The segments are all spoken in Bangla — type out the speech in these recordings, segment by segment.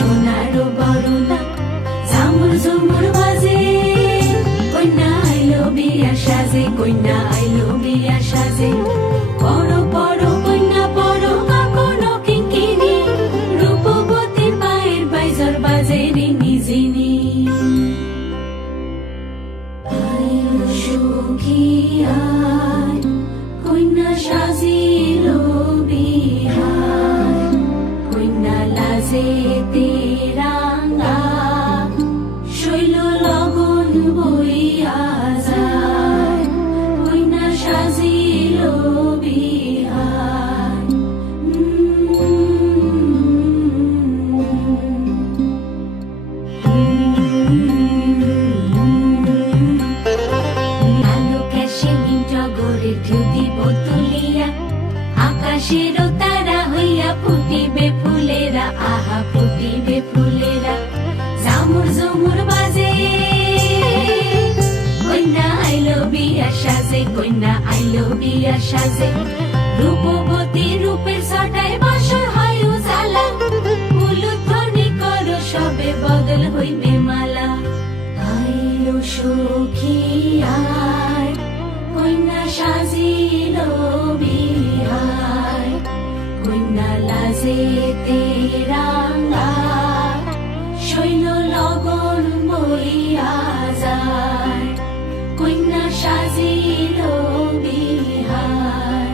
সোনারও বরণা ঝামুর ঝুমুর বাজে কন্যা আইলো বিয়া সাজে কন্যা আইলো বিয়া সাজে পড়ো পড়ো কন্যা পড়ো কাকনো কিঙ্কিনি রূপবতীর পায়ের বাইজর বাজে রিনি জিনি আইলো সখী আয় কন্যা সাজিলো বিহার কন্যা লাজে তেরাঙ্গা শৈল লগন বইয়া যায় কন্যা সাজিলো বিহার আলোকে সেদিন জগরের ঢেউ দিব তুলিয়া আকাশেরও তারা হইয়া ফুটিবে ফুলেরা আহা ফুটিবে ফুলেরা ঝামুর ঝুমুর বাজে কন্যা আইলো বিয়া সাজে কন্যা আইলো বিয়া সাজে রূপবতী রূপের ছটায় বাসর হয় উজালা উলুধ্বনি করো সবে বদল হইবে মালা আইলো সখী আয় কন্যা সাজিলো বিহার কন্যা লাজে তেরাঙ্গা শৈল লগন বইয়া যায় কন্যা সাজিলো বিহার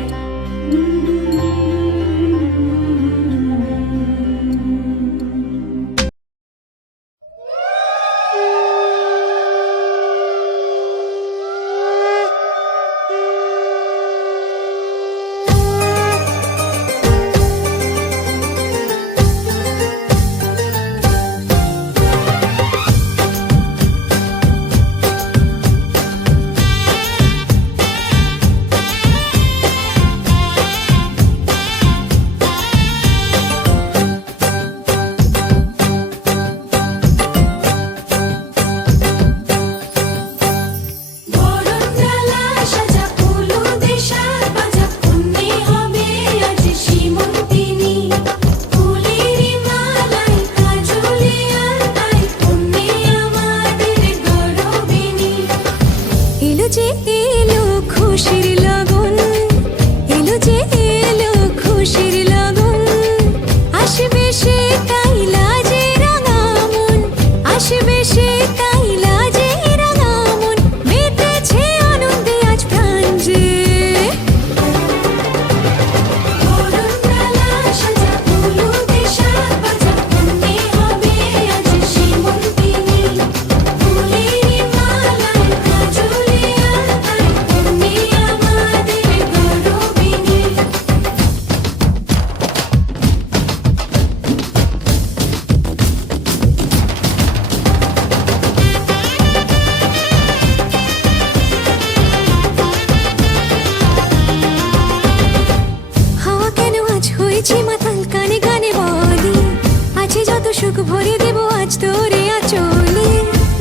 সুখ ভরে দেব আজ তোরে আঁচলে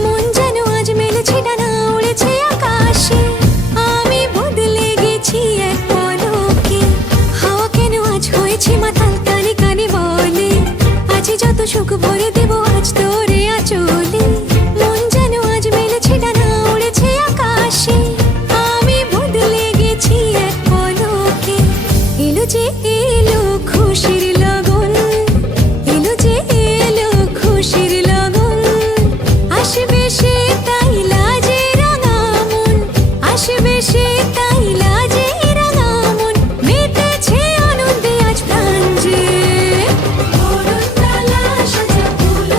মন যেন আজ মেলেছে ডানা উড়েছে আকাশে আমি বদলে গেছি এক পলকে হাওয়া কেন আজ হয়েছে মাতাল কানে কানে বলে আজ যত সুখ ভরে দেব আজ তোরে আঁচলে মন যেন আজ মেলেছে ডানা উড়েছে আকাশে আমি বদলে গেছি এক পলকে এলো যে এলো খুশির লগন এলো যে এলো খুশির লগন আসবে সে তাই লাজে রাঙা মন আসবে সে তাই লাজে রাঙা মন মেতেছে আনন্দে আজ প্রাণ যে বরণডালা সাজা ফুল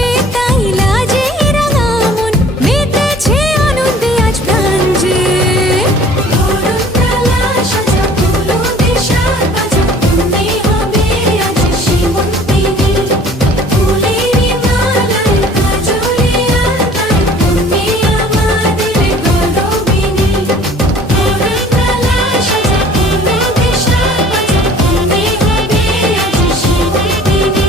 যে তাই লাজে রাঙা মন মেতেছে আনন্দে আজ প্রাণ যে ধরণতলা সাজা ফুলো দেশার বাজা তুমি হবে আজ সীমন্তিনী ফুলেরি মালায় কাজলে আলতায় তুমি আমাদের গৌরবিনী ধরণতলা সাজা ফুলো দেশার বাজা তুমি হবে আজ সীমন্তিনী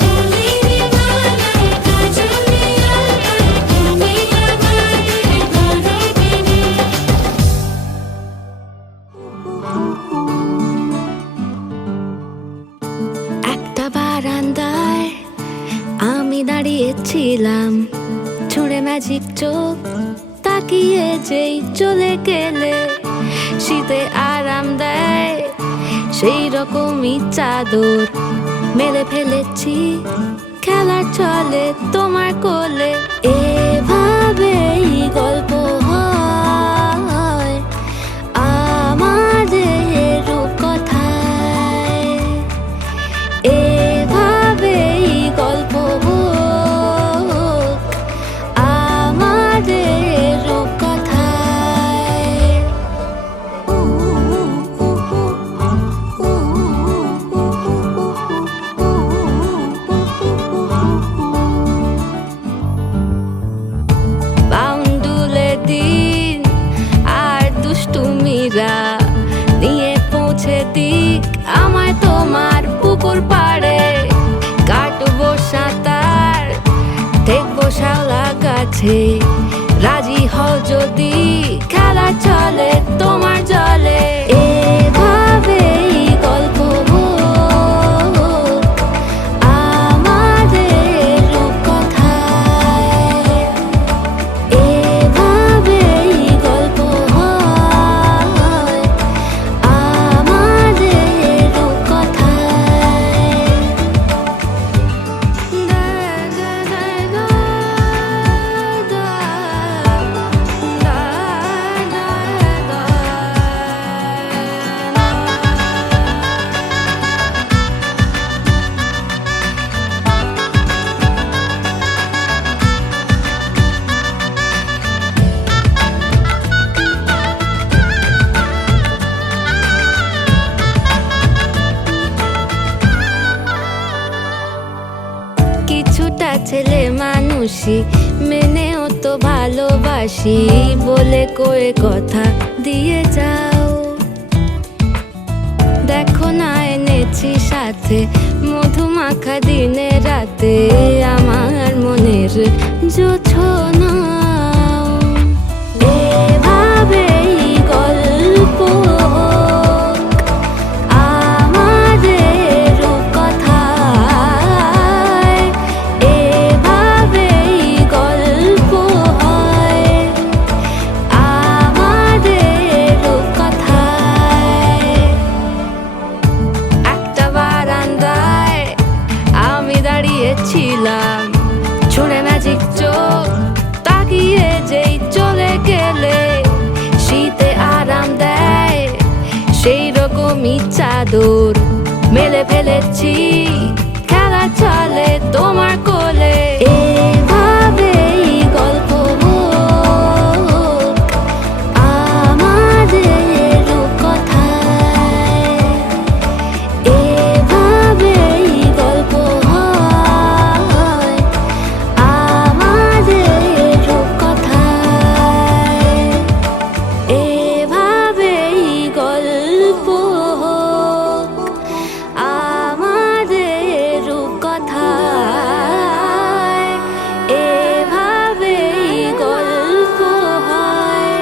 ফুলেরি মালায় কাজলে আলতায় তুমি আমাদের গৌরবিনী একটা বারান্দায় আমি দাঁড়িয়েছিলাম ছুঁড়ে ম্যাজিক চোখ তাকিয়ে যেই চলে গেলে শীতে আরাম দেয় সেই রকমই চাদর মেলে ফেলেছি খেলার চলে তোমার কোলে এভাবেই গল্প হয় আমাদের রূপকথায় এভাবেই গল্প হোক আমাদের রূপকথায় বাউন্ডুলে দিন আর দুষ্টুমিরা নিয়ে পৌঁছে দিক আমায় তোমার পুকুর পাড়ে কাটবো সাঁতার দেখবো শাওলা গাছে রাজি হও যদি খেলা চলে তোমার জলে এভাবেই গল্প হোক আমাদের রূপকথায় এভাবেই গল্প হয় আমাদের রূপকথায় কিছুটা ছেলে মানুষই মেনেও তো ভালোবাসি বলে কয়ে কথা দিয়ে যাও দেখো না এনেছি সাথে মধুমাখা দিনে রাতে আমার মনের জোছনা এভাবেই গল্প হোক আমাদের রূপকথায় এভাবেই গল্প হয় আমাদের রূপকথায় একটা বারান্দায় আমি দাঁড়িয়েছিলাম ছুঁড়ে ম্যাজিক চোখ তাকিয়ে যেই চলে গেলে শীতে আরাম দেয় সেই রকমই চাদর মেলে ফেলেছি খেলা চলে তোমার কোলে এভাবেই গল্প হোক আমাদের রূপকথায় এভাবেই গল্প হয় আমাদের রূপকথায় এভাবেই গল্প হোক আমাদের রূপকথায় এভাবেই গল্প হয়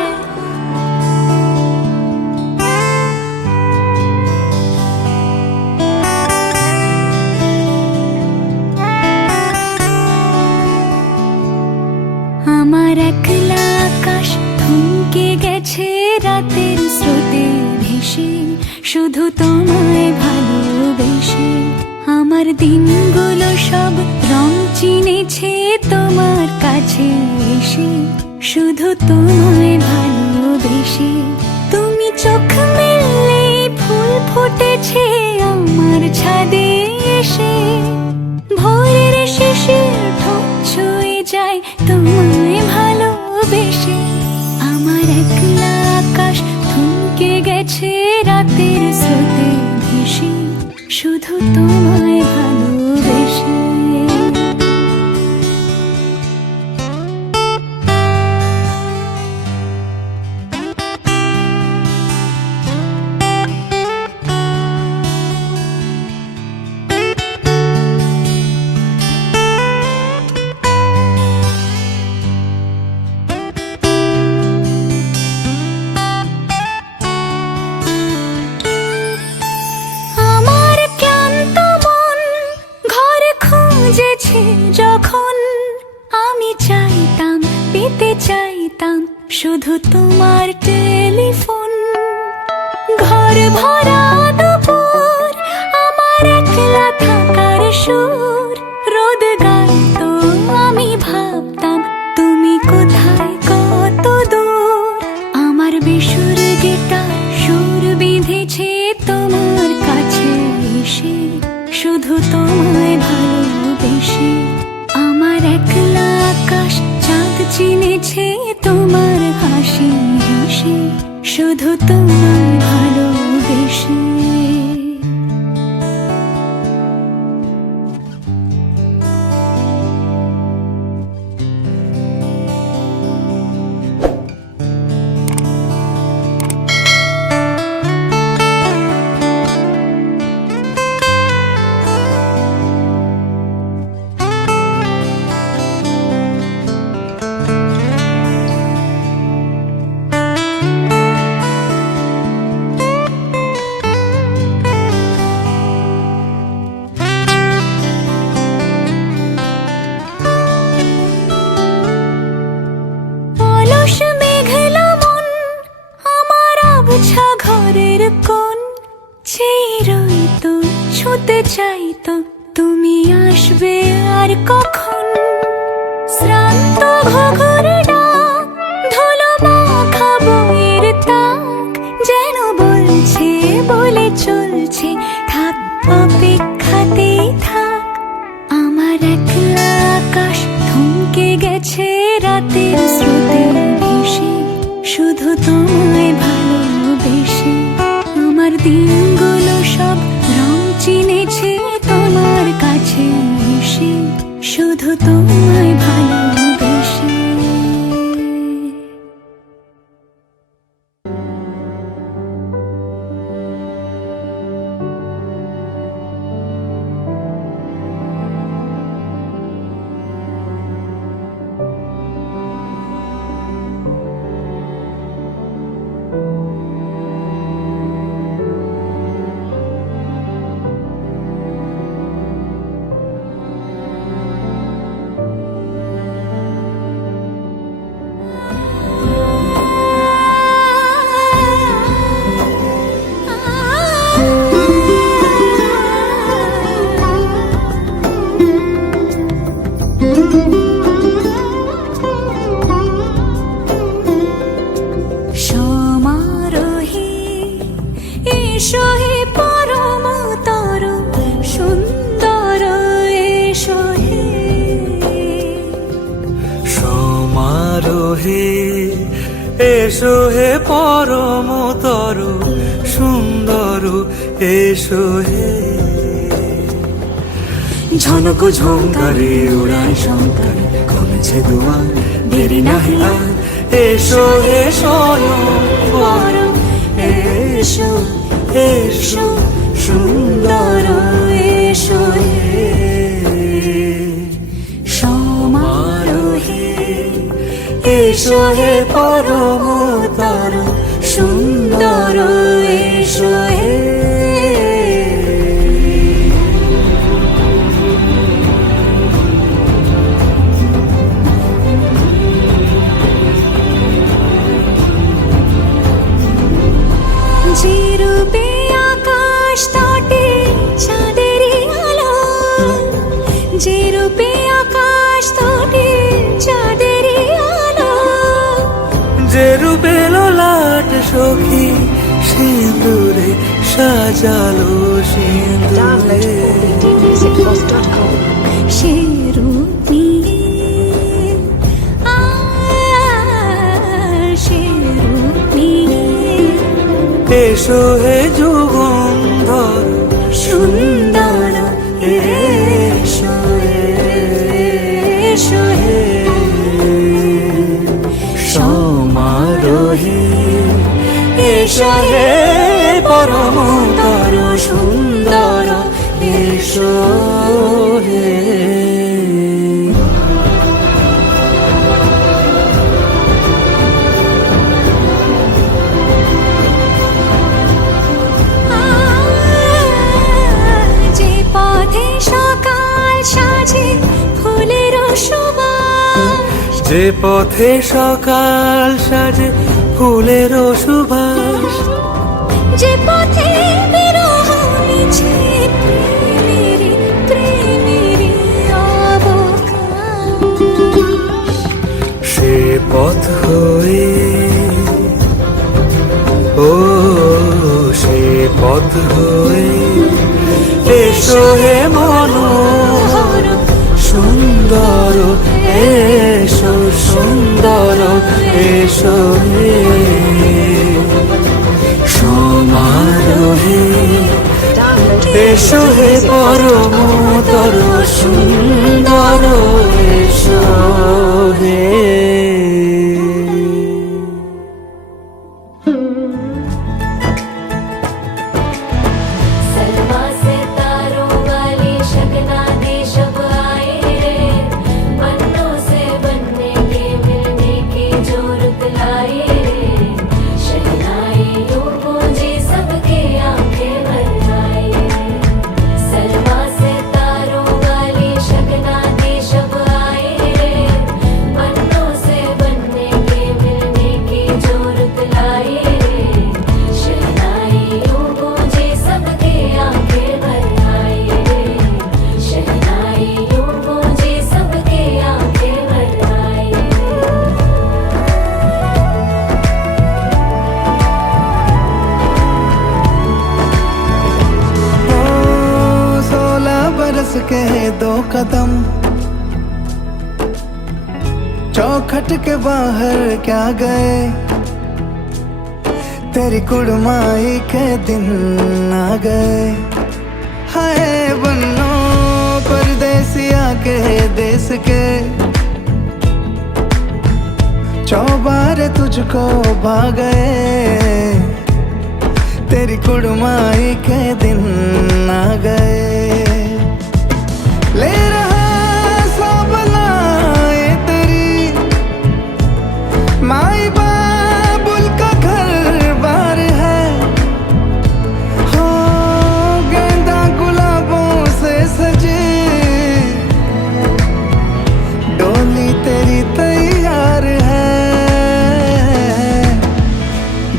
আমার একলা আকাশ থমকে গেছে রাতের স্রোতে ভেসে শুধু তোমায় ভালোবেসে আমার দিনগুলো সব রং চিনেছে তোমার কাছে এসে শুধু তোমায় ভালোবেসে তুমি চোখ মেললে ফুল ফুটেছে আমার ছাদে এসে ভোরের শেষে ভালোবেসে আমার একলা আকাশ থমকে গেছে রাতের স্রোতে ভেসে শুধু তোমায় ভালোবেসে। আমার ক্লান্ত মন ঘর খুঁজেছে যখন আমি চাইতাম পেতে চাইতাম শুধু তোমার টেলিফোন। ঘর ভরা দুপুর আমার একলা থাকার সুর রোদ গাইতো আমি ভাবতাম তুমি কোথায় কত দূর। আমার বেসুর গিটার সুর বিঁধেছে তোমার কাছে এসে শুধু তোমায় ভালোবেসে। আমার একলা আকাশ চাঁদ চিনেছে তোমার হাসি হেসে শুধু তোমায় ভালোবেসে। অলস মেঘলা মন আমার আবছা ঘরের কোণ চেয়ে রইতো ছুতে চাইতো তুমি আসবে আর কখন। শ্রান্ত ঘুঘুর ডাক ধুলো মাখা বইয়ের তাক যেন বলছে বলে চলছে থাক অপেক্ষাতেই থাক। আমার একলা আকাশ থমকে গেছে রাতের স্রোতে ভেসে শুধু তোমায় ভালোবেসে। আমার দিনগুলো সব রং চিনেছে তোমার কাছে এসে শুধু তোমায় ভালোবেসে। সমারোহে এসো হে পরমতর সুন্দর এসো হে। সমারোহে এসো হে পরমতর সুন্দর এসো হে। ঝনক ঝঙ্কারে উড়ায় শঙ্কারে কমেছে দুয়ার দেরি নাহি আর। এসো হে স্বয়ংবর এসো এসো সুন্দর এসো হে। সমারোহে এসো হে পরমতর সুন্দর এসো হে। যে রূপে আকাশ তটে চাঁদেরই আলো, যে রূপে আকাশ তটে চাঁদেরই আলো, যে রূপে লোলাট সখী সিঁদুরে সাজালো সিঁদুরে। সে রূপ নিয়ে এসো হে যুগন্ধর সুন্দর এসো এসো হে সমারোহে এসো হে পরমতর সুন্দর এসো হে যে পথে সকাল সাজে ফুলের সুবাস যে পথে সকাল সাজে ফুলের সুবাস যে পথে বিরহ মিছে প্রেমের প্রেমের অবকাশ সে পথ হয়ে ও সে পথ হয়ে এসো হে মনোহর সুন্দর এসো সুন্দর এসো হে সমারোহে এসো হে পরমতর সুন্দর এসো হে सलमा से तारों वाली शगना दे शब आए रे पन्नों से बनने के मिलने की जो रुत लाए रे शहनाई यूं गूंजे सबके आंखें भर आए सलमा से तारों वाली शगना दे शब आए रे पन्नों से बनने के मिलने की जो रुत लाए रे शहनाई यूं गूंजे सबके आंखें भर आए रे शहनाई यूं गूंजे सबके आंखें भर आए ओ 16 बरस के 2 कदम चौखट के बाहर क्या गए तेरी कुड़माई के दिन आ गए हाय बन्नो परदेसिया के देश के चौबारे तुझको भा गए तेरी कुड़माई के दिन आ गए ले रहा सब लाए तेरी माई बाबुल का घर बार है हो गेंदा गुलाबों से सजे डोली तेरी तैयार है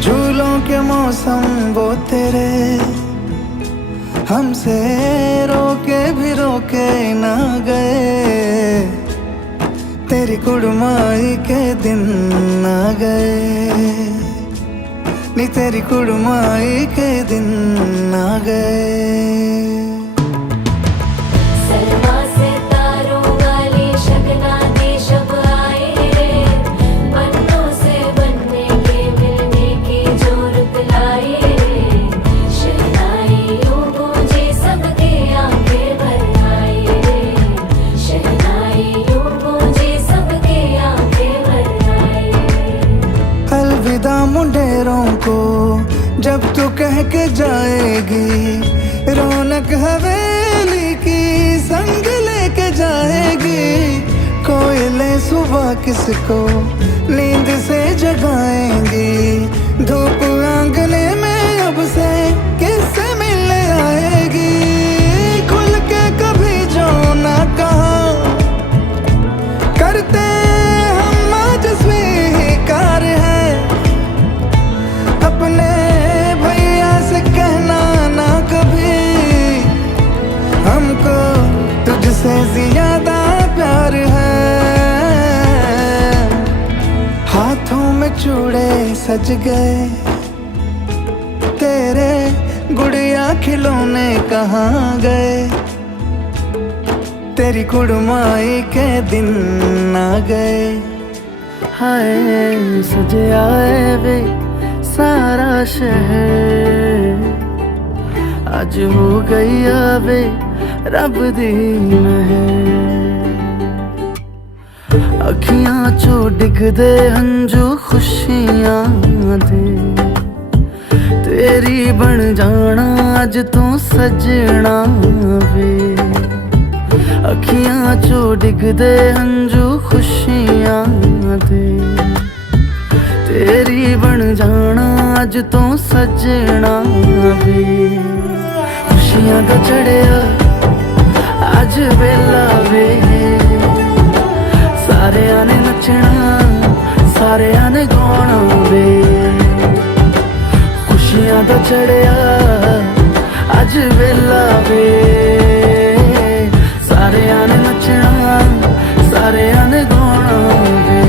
झूलों के मौसम वो तेरे हमसे रोके भी रोके ना गए तेरी कुड़माई के दिन आ गए नी तेरी कुड़माई के दिन आ गए सलमा से तारों वाली शगना दे शब आए रे पन्नों से बनने के मिलने की जो रुत लाए रे शहनाई यूं गूंजे सबके आंखें भर आए रे शहनाई यूं गूंजे सबके आंखें भर आए अलविदा मुंडेरों को जब तू कह के जाएगी रौनक हवेली की संग लेके जाएगी कोयले सुबह किसको नींद से जगाएंगी धूप आंगने में अब से किससे मिलने आएगी खुल के कभी जो ना कहा करते हम आज स्वीकार है अपने भैया से कहना ना कभी हमको तुझसे ज्यादा प्यार है हाथों में चूड़े सज गए तेरे गुड़िया खिलौने कहाँ गए तेरी कुड़माई के दिन आ गए हाय सजे आए वे सारा शहर अज हो गई आवे रब दी महर अखियां चो डिगदे हंजू खुशियां दे तेरी बन जाना अज तू सजना वे अखियां चो डिगदे हंजू खुशियां दे तेरी बन जाना अज तू सजना वे खुशियां दा चढ़िया अज वेला वे सारेयां ने नचना सारेयां ने गाना वे खुशियां दा चढ़िया अज वेला वे सारेयां ने नचना सारेयां ने गाना वे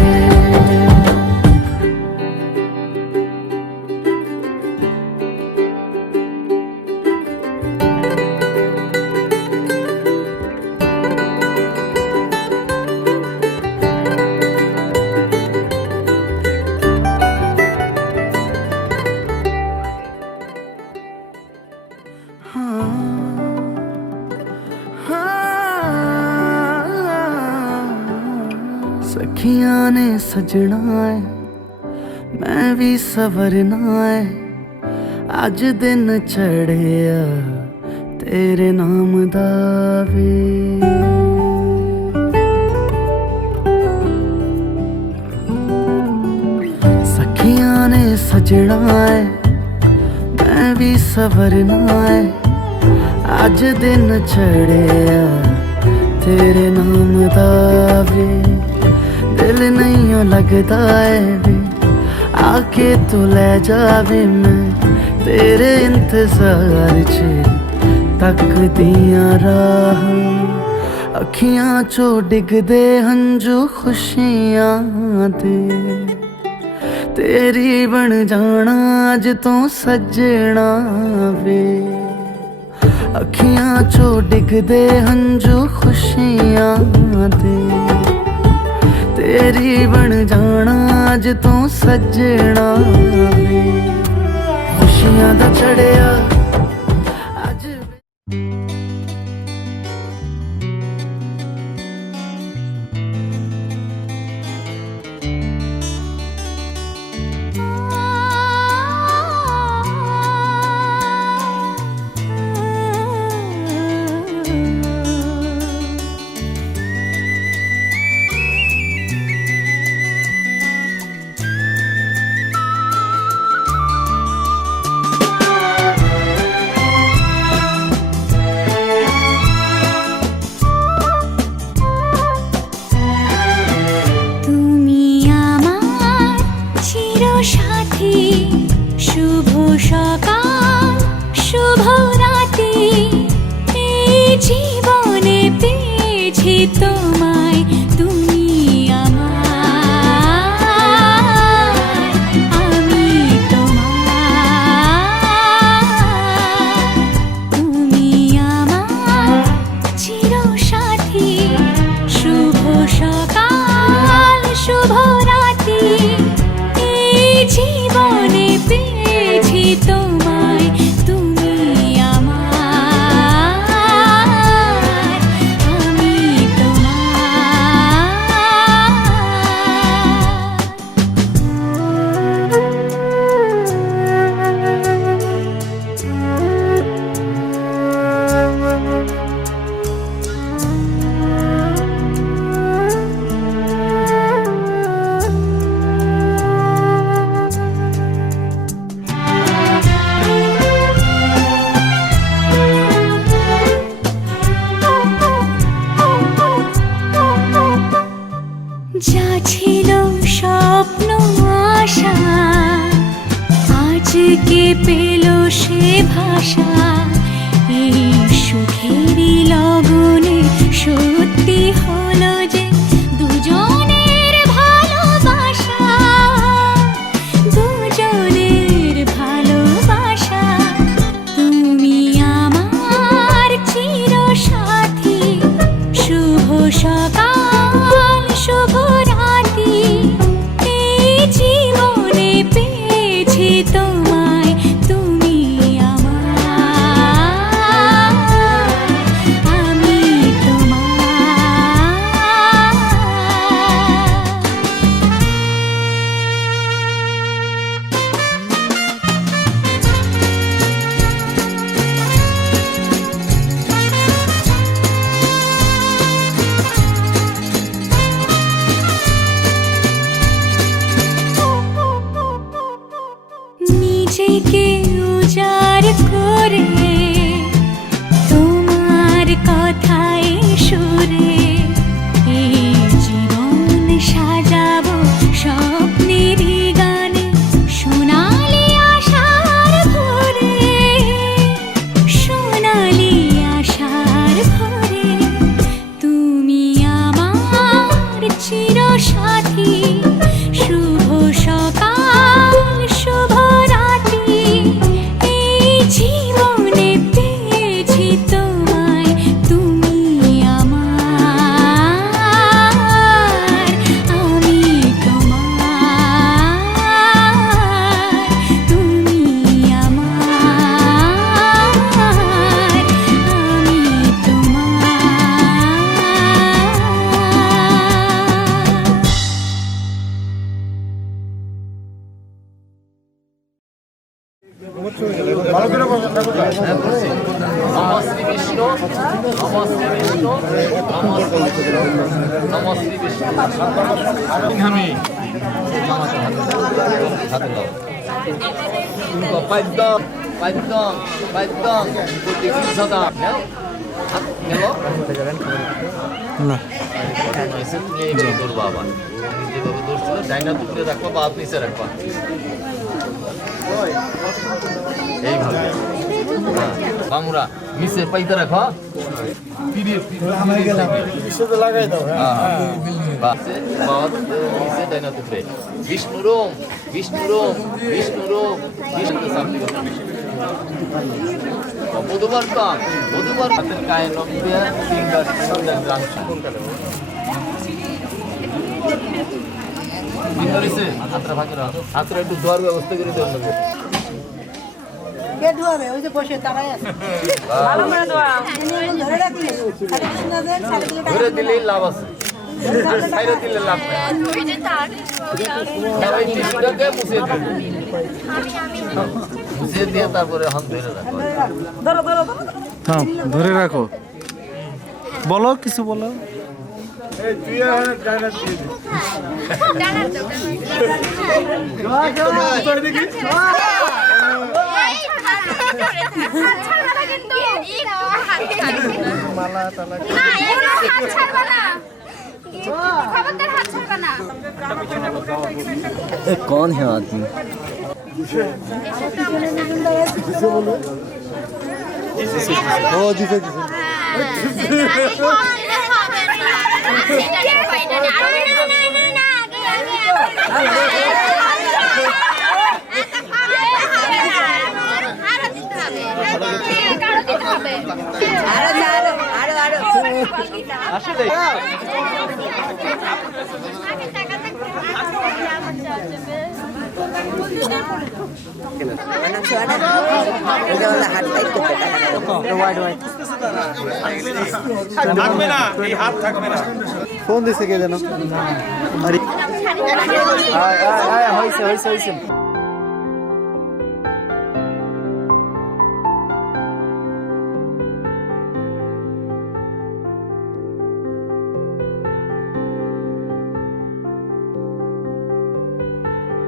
सखियां ने सजना है मैं भी सवरना है अज दिन चढ़िया तेरे नाम दा वे सखियां ने सजना है मैं भी सवरना है अज दिन चढ़िया तेरे नाम दा वे दिल नहीं लगता है वे आके तू ले जावे मैं तेरे इंतजार च तक दिया राह अखियां चो डिगदे हंजू खुशियां दे तेरी बन जाना अज तू सजना वे अखियां चो डिगदे हंजू खुशियां दे तेरी बन जाना अज तू सजना वे खुशियां दा चढ़िया अज সাথী শুভ সকাল শুভ রাতি এই জীবনে পেয়েছি তোমায় তুমি আমার আমি তোমার তুমি আমার চির সাথী শুভ সকাল শুভ রাতি জীবনে পেয়েছি তোমায় তুমি আমার আমি যা ছিল স্বপ্ন আশা আজকে পেল সে ভাষা এই সুখেরই লগনে সত্যি হলো যে দুজনের ভালোবাসা দুজনের ভালোবাসা তুমি আমার চির সাথী শুভ সকাল শুভ রাতি এই জীবনে পেয়েছি তো নিশিকে উজাড় করে তোমার কথায় সুরে এই জীবন সাজাবো স্বপ্নেরই গানে সোনালি আশার ভরে সোনালি আশার ভরে তুমি আমার চিরসাথী শুভ সকাল শুভ রাত্রি এই জীবনে পেয়েছি তোমায় তুমি আমার আমি তোমার তুমি আমার আমি তোমার নমস্তে বিষ্ণু নমস্তে বিষ্ণু নমস্তে বিষ্ণু আমি পাদ্যম পাদ্যম পাদ্যম সদা গেল তোর বাবা যেভাবে ধরছিল ডাইনা তুলে রাখবা বা নিচে রাখবা এইভাবে বামুরা নিচে পাইতে রাখো লাগাই দাও নিচে ডাইনা তুলে বিষ্ণুরোম বিষ্ণুরোম বিষ্ণুরোম বিষ্ণু সামনে বুধবার কাম বুধবার হাতের কায়ে নব্বে ফিঙ্গার সন্ধ্যা গ্রাম হাতটা ভাগে রাখো হাতটা একটু ধোয়ার ব্যবস্থা করে দেওয়া হবে কে ধোয়াবে ওই যে বসে তারাই আছে ভালো করে ধোয়া ধরে রাখলে ধরে দিলেই লাভ আছে ছাইরে দিলে লাভ নাই সবাই টিস্যুটাকে মুছে দিয়ে তারপরে হাত ধরে রাখো হ্যাঁ ধরে রাখো বলো কিছু বলো कौन है आदमी ফোন দিছে কে জানো আরে হইছে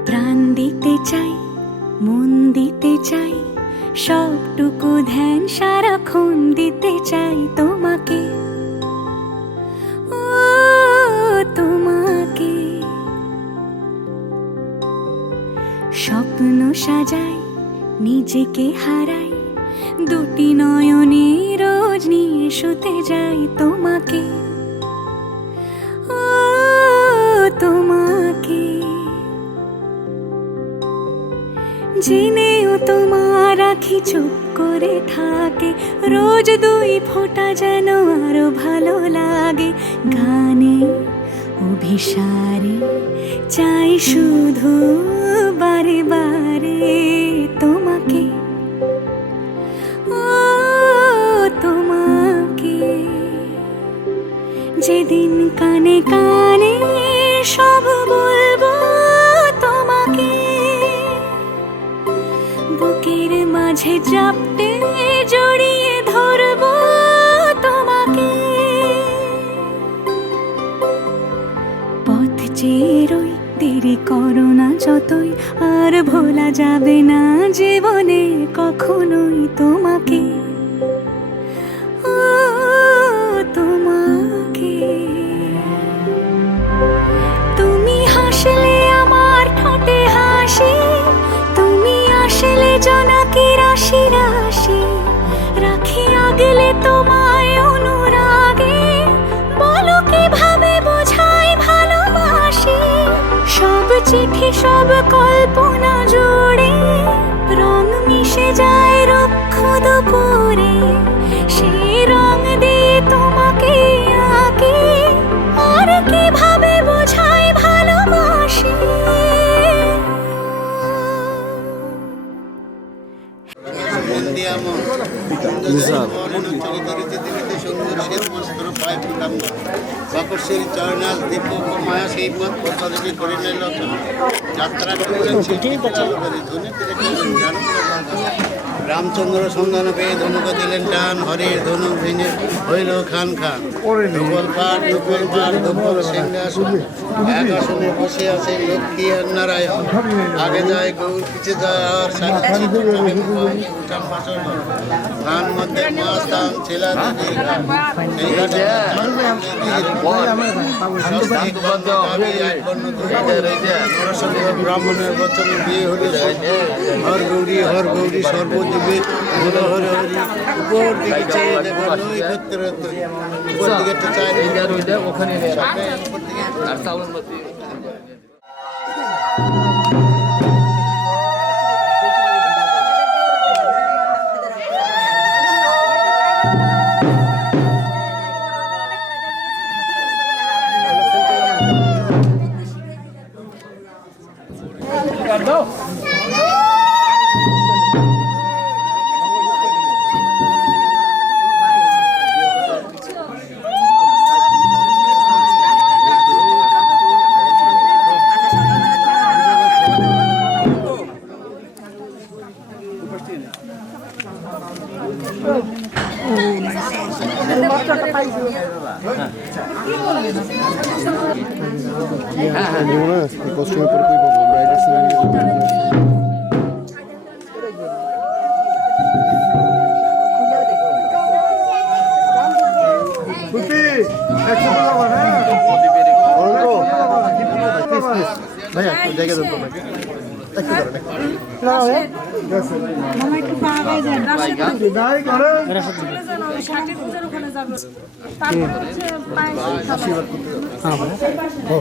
প্রাণ দিতে চাই মন দিতে চাই সবটুকু ধ্যান সারাক্ষণ দিতে চাই তোমাকে ও তোমাকে স্বপ্ন সাজাই নিজেকে হারাই দুটি নয়নে রোজ নিয়ে শুতে যাই তোমাকে ও তোমাকে জেনেও তোমার আখি চুপ করে থাকে রোজ দুই ফোঁটা যেন আরো ভালো লাগে গানে অভিসারে চাই শুধু বারে বারে তোমাকে ও তোমাকে যেদিন কানে কানে সব বলবো তোমাকে বুকের মাঝে চাপতে জড়িয়ে ধরবো তোমাকে পথ চেয়ে রই দেরি করো না যতই, আর ভোলা যাবে না জীবনে কখনোই তোমাকে, ও তোমাকে। তুমি হাসলে আমার ঠোঁটে হাসি, তুমি আসলে জোনাকি রাশি রাশি, রাখি আগলে তোমায় অনুরাগে, বলো কিভাবে বোঝাই ভালোবাসি। সব চিঠি সব কল্পনা জুড়ে রং মিশে যায় রুক্ষ দুপুরে, সেই রং দিয়ে তোমাকে আঁকি, আর কিভাবে বোঝাই ভালোবাসি। চরণাল দীপ মায়া সেই পথ প্রচারিত করিলে লোচন যাত্রা করিলেন রামচন্দ্র সন্ধান পেয়ে ধনুক দিলেন টান, হরির ধনুক ভেঙে হইল খান খান। দুপল পাঠ দুপল পাঠ দুপল সিংহাসন, এক আসনে বসে আছেন লক্ষ্মী আর নারায়ণ। আগে যায় গৌর পিছে যায় আর সাক্ষী উঠান বাসন, গান মধ্যে মাছ দান ছেলা দিদির গান। এই ঘাটে ব্রাহ্মণের বচনে বিয়ে হলে হর গৌরী সর্বজীবে হর হর হরি। উপর দিকে চেয়ে দেখো নই ক্ষেত্র, উপর দিকে একটা চাই ওখানে উপর দিকে আর সাউন্ড বাতি কস্টিউমে পরে কই পাবো ব্রাইডের সঙ্গে নিয়ে যাবো। ভাইয়া জায়গা দেবো মামা একটু পা আগায় যান, আশীর্বাদ করতে যাবো।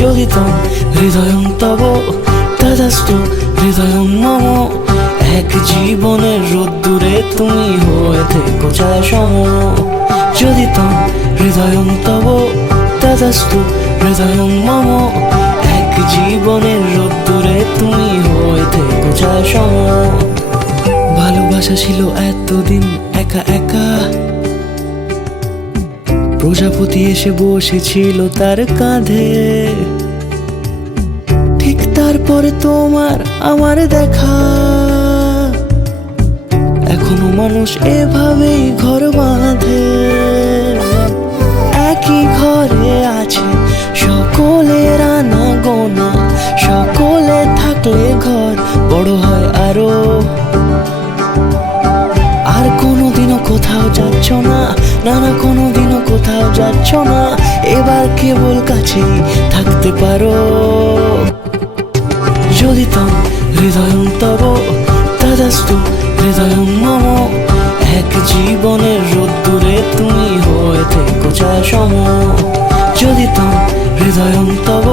চোদিতম হৃদয়ং তব তদাস্তু হৃদয়ং মম, এক জীবনের রোদ্দুরে তুমি হয়ে থেকো ছায়া সম। চোদিতম হৃদয়ং তব তদাস্তু হৃদয়ং মম, এক জীবনের রোদ্দুরে তুমি হয়ে থেকো ছায়া সম। ভালোবাসা ছিল এতদিন একা একা, প্রজাপতি এসে বসেছিল তার কাঁধে, ঠিক তারপরে তোমার আমার দেখা। এখনো মানুষ এভাবেই ঘর বাঁধে, একই ঘরে আছে সকলের আনা গোনা, সকলে থাকলে ঘর বড় হয় আরো। আর কোনোদিনও কোথাও যাচ্ছ না, না না কোনোদিনও কোথাও যাচ্ছ না, এবার কেবল কাছেই থাকতে পারো। চোদিতম হৃদয়ং তব তদাস্তু হৃদয়ং মম, এক জীবনের রোদ্দুরে তুমি হয়ে থেকো ছায়া সম। চোদিতম হৃদয়ং তব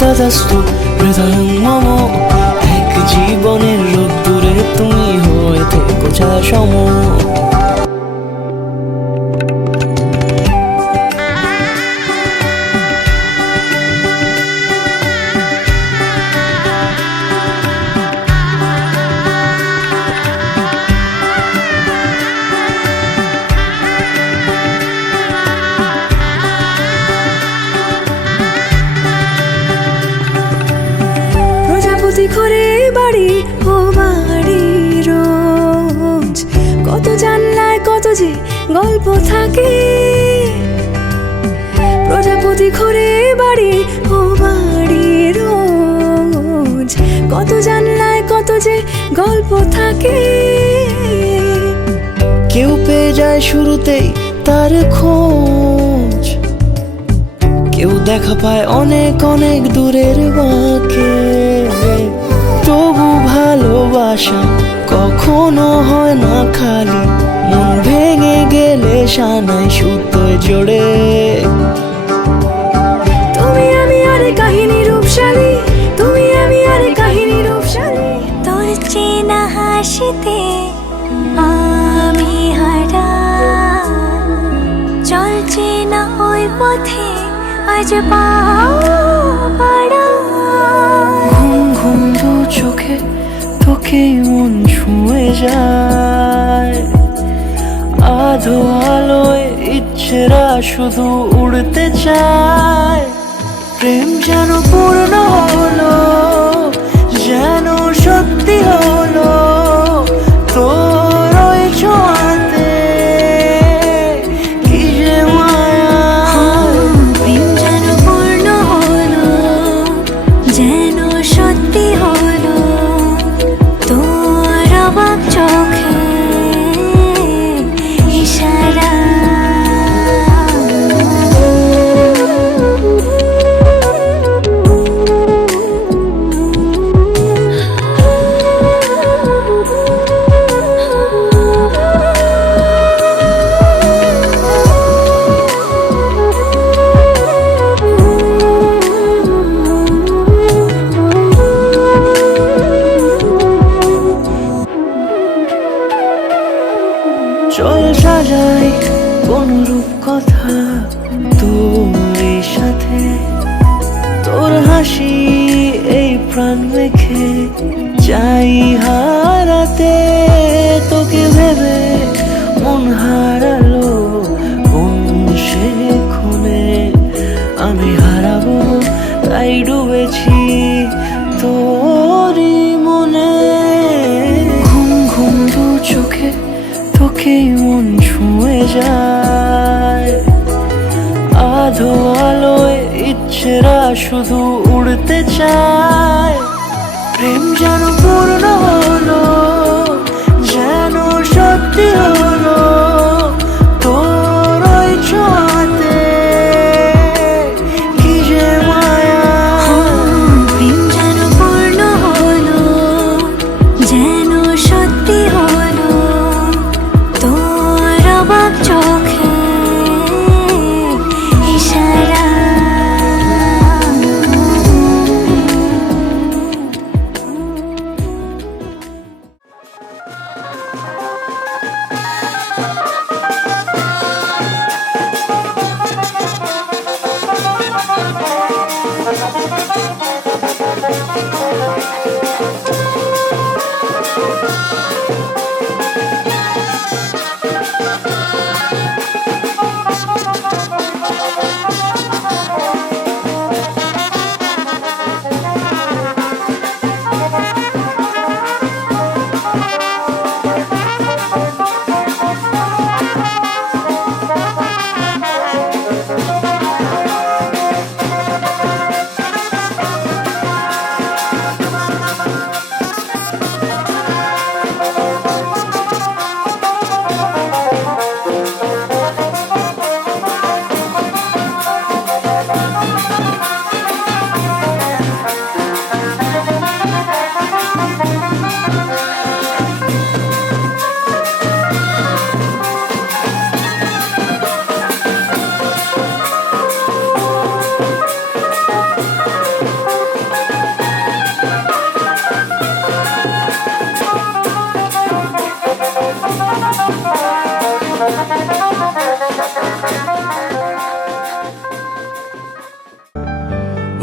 তদাস্তু হৃদয়ং মম, এক জীবনের রোদ্দুরে তুমি হয়ে থেকো ছায়া সম। প্রজাপতি ঘরে বাড়ি ও বাড়ি রোজ, কত জানলায় কত যে গল্প থাকে। প্রজাপতি ঘরে বাড়ি ও বাড়ি রোজ, কত জানলায় কত যে গল্প থাকে। কেউ পেয়ে যায় শুরুতেই তার খোঁজ, কেউ দেখা পায় অনেক অনেক দূরের বাঁকে। তবু ভালোবাসা কখনো হয় না খালি, মন ভেঙে গেলে সানায় সুতোয় জোড়ে। তুমি আমি আর কাহিনী রূপশালী, তুমি আমি আর কাহিনী রূপশালী। তোর চেনা হাসিতে আমি হারা, চলছে না ওই পথে আজ পাড়া। ঘুম ঘুম দু চোখে তোকেই মন ছুঁয়ে যায়, আধো আলোয় ইচ্ছেরা শুধু উড়তে চায়। প্রেম যেন পূর্ণ হলো, যেন সত্যি হলো, তোর ওই ছোঁয়াতে কি যে মায়া। প্রেম যেন পূর্ণ হলো, যেন সত্যি হলো, তোর অবাক চোখে ইশারা। চল সাজাই কোন রূপ কথা তোর সাথে, তোর হাসি এই প্রাণ রেখে চাই হারাতে। তোকে ভেবে মন হারালো কোন সে খুনে, আমি হারাবো তাই ডুবেছি তোরই মনে। ঘুম ঘুম দু চোখে তোকেই মন ছুঁয়ে যায়, আধো আলোয় ইচ্ছেরা শুধু উড়তে চায়। প্রেম যেন পূর্ণ হলো, যেন সত্যি হলো, তোর ওই ছোঁয়াতে কি যে মায়া। প্রেম যেন পূর্ণ হলো, যেন সত্যি হলো, তোর অবাক চোখে ইশারা।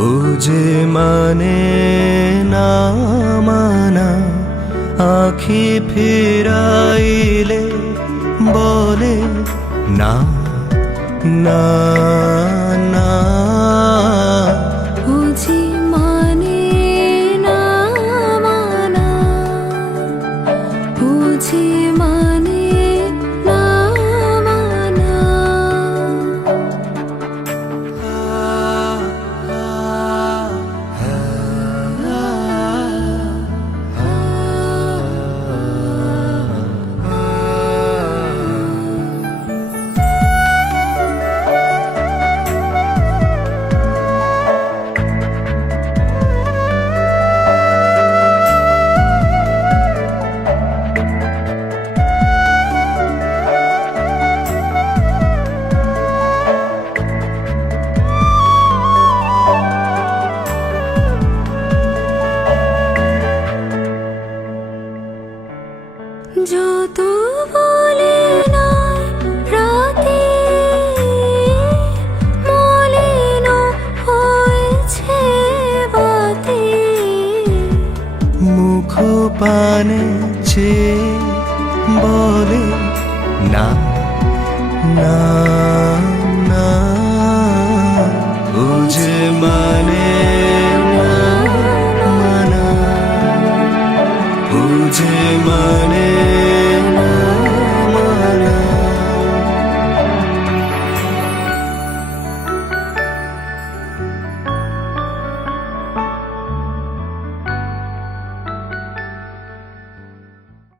বুঝে মানে না মানা আখি ফিরাইলে বলে না না না বুঝি মানে না মানা বুঝি মানে না মানা যত বলে না রাতে মলিন হয়েছে বাতে মুখ পানে চেয়ে বলে না না না বুঝে মানে না মানা বুঝে মানে